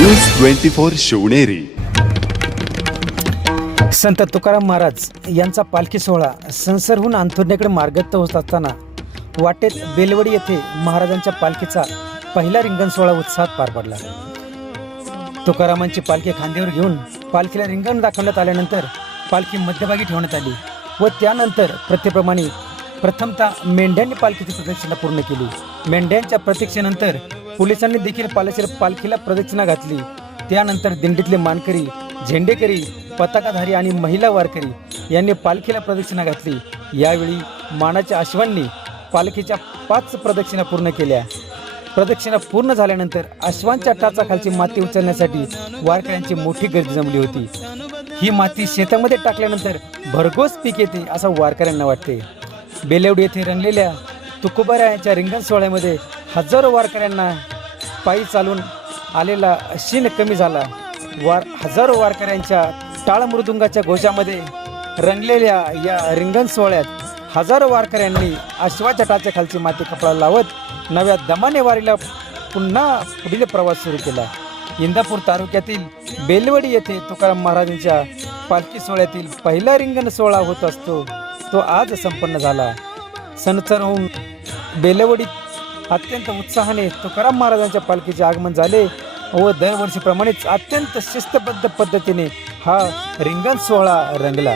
News twenty four Shivneri. संत तुकाराम महाराज यांचा पालखी सोहळा संसरहून अंथुर्ण्याकडे मार्गस्थ होत असताना वाटेत बेलवडी येथे महाराजांच्या पालखीचा पहिला रिंगण सोहळा उत्साहात पार पडला. तुकारामांची पालखी खांद्यावर घेऊन पालखीला रिंगण दाखवण्यात आल्यानंतर पालखी मध्यभागी ठेवण्यात आली व त्यानंतर प्रथेप्रमाणे प्रथमतः मेंढ्यांनी पालखीची प्रदक्षिणा पूर्ण केली. मेंढ्यांच्या प्रतीक्षेनंतर पोलिसांनी देखील पालेश्वर पालखीला प्रदक्षिणा घातली. त्यानंतर दिंडीतले मानकरी झेंडेकरी पताकाधारी आणि महिला वारकरी यांनी पालखीला प्रदक्षिणा घातली. यावेळी मानाच्या अश्वांनी पालखीच्या पाच प्रदक्षिणा पूर्ण केल्या. प्रदक्षिणा पूर्ण झाल्यानंतर अश्वांच्या टाचाखालची माती उचलण्यासाठी वारकऱ्यांची मोठी गर्दी जमली होती. ही माती शेतामध्ये टाकल्यानंतर भरघोस पीक येते असं वारकऱ्यांना वाटते. बेलेवडी येथे रंगलेल्या तुकोबाऱ्याच्या रिंगण सोहळ्यामध्ये हजारो वारकऱ्यांना पायी चालून आलेला शीन कमी झाला. वार हजारो वारकऱ्यांच्या टाळमृदुंगाच्या घोषामध्ये रंगलेल्या या रिंगण सोहळ्यात हजारो वारकऱ्यांनी अश्वाच्या टाच्याखालची माती कपडा लावत नव्या दमाने वारीला पुन्हा पुढील प्रवास सुरू केला. इंदापूर तालुक्यातील बेलवडी येथे तुकाराम महाराजांच्या पालखी सोहळ्यातील पहिला रिंगण सोहळा होत असतो तो आज संपन्न झाला. सणसर होऊन बेलवडीत अत्यंत उत्साहाने तुकाराम महाराजांच्या पालखीचे आगमन झाले व दरवर्षीप्रमाणेच अत्यंत शिस्तबद्ध पद्धतीने हा रिंगण सोहळा रंगला.